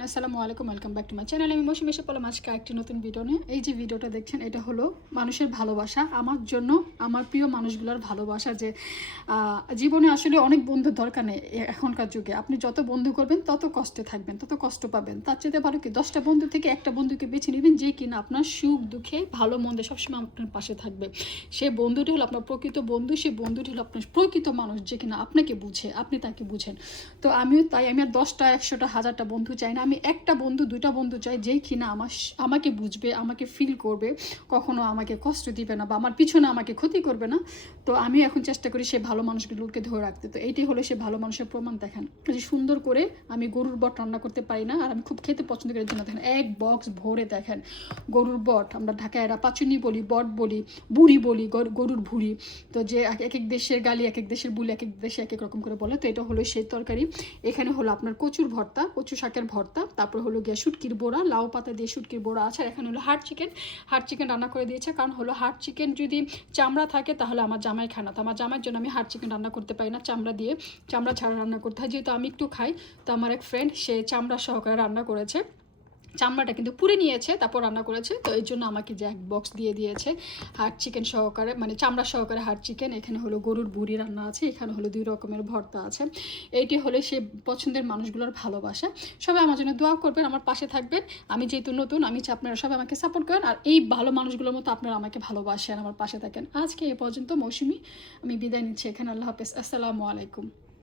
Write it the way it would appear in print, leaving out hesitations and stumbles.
আসসালামু আলাইকুম, welcome back to my channel. আমি মৌসুমী এসে পড়লাম আজকে একটি নতুন ভিডিও নিয়ে। এই যে ভিডিওটা দেখছেন, এটা হলো মানুষের ভালোবাসা আমার জন্য, আমার প্রিয় মানুষগুলোর ভালোবাসা। যে জীবনে আসলে অনেক বন্ধুর দরকার নেই এখনকার যুগে। আপনি যত বন্ধু করবেন তত কষ্টে থাকবেন, তত কষ্ট পাবেন। তার চেয়ে ভালো কি 10টা বন্ধু থেকে একটা বন্ধুকে বেছে নেবেন, যে কিনা আপনার সুখ দুঃখে ভালো মন্দে সবসময় আপনার পাশে থাকবে। সে বন্ধুটি হলো আপনার প্রকৃত বন্ধু, সে বন্ধুটি হলো আপনার প্রকৃত মানুষ, যে কিনা আপনাকে বুঝে, আপনি তাকে বুঝেন। তো আমিও তাই, আমি আর 10টা 100টা 1000টা বন্ধু চাই না। আমি একটা বন্ধু, 2টা বন্ধু চাই, যেই কিনা আমাকে বুঝবে, আমাকে ফিল করবে, কখনো আমাকে কষ্ট দিবে না বা আমার পিছনে আমাকে ক্ষতি করবে না। তো আমি এখন চেষ্টা করি সে ভালো মানুষগুলোকে ধরে রাখতে। তো এইটাই হলো সে ভালো মানুষের প্রমাণ। দেখেন যে সুন্দর করে আমি গরুর বট রান্না করতে পারি না, আর আমি খুব খেতে পছন্দ করি জন্য দেখেন এক বক্স ভরে দেখেন গরুর বট। আমরা ঢাকায় এরা পাচুনি বলি, বট বলি, বুড়ি বলি, গরুর ভুড়ি। তো যে এক এক দেশের গালি, এক এক দেশের বুলি, এক এক দেশে এক এক রকম করে বলে। তো এটা হলো সেই তরকারি। এখানে হলো আপনার কচুর ভর্তা, কচু শাকের ভর্তা, তারপর হলো গিয়ে শুটকির বড়া, লাউ পাতা দিয়ে শুটকির বড়া আছে। আর এখানে হলো হার্ড চিকেন রান্না করে দিয়েছে। কারণ হলো হার্ড চিকেন যদি চামড়া থাকে তাহলে আমার জামাই খায় না। তো আমার জামাইয়ের জন্য আমি হার্ড চিকেন রান্না করতে পারি না, চামড়া দিয়ে, চামড়া ছাড়া রান্না করতে হয়। যেহেতু আমি একটু খাই, তো আমার এক ফ্রেন্ড সে চামড়া সহকারে রান্না করেছে, চামড়াটা কিন্তু পুড়ে নিয়েছে, তারপর রান্না করেছে। তো এই জন্য আমাকে যে এক বক্স দিয়ে দিয়েছে হার্ড চিকেন সহকারে, মানে চামড়া সহকারে হার্ড চিকেন। এখানে হলো গরুর বুড়ি রান্না আছে, এখানে হলো 2 রকমের ভর্তা আছে। এইটি হলে সে পছন্দের মানুষগুলোর ভালোবাসা। সবাই আমার জন্য দোয়া করবেন, আমার পাশে থাকবেন। আমি যেহেতু নতুন, আমি চাই আপনারা সবাই আমাকে সাপোর্ট করেন, আর এই ভালো মানুষগুলোর মতো আপনারা আমাকে ভালোবাসেন, আমার পাশে থাকেন। আজকে এ পর্যন্ত মৌসুমী, আমি বিদায় নিচ্ছি এখানে। আল্লাহ হাফেজ, আসসালামু আলাইকুম।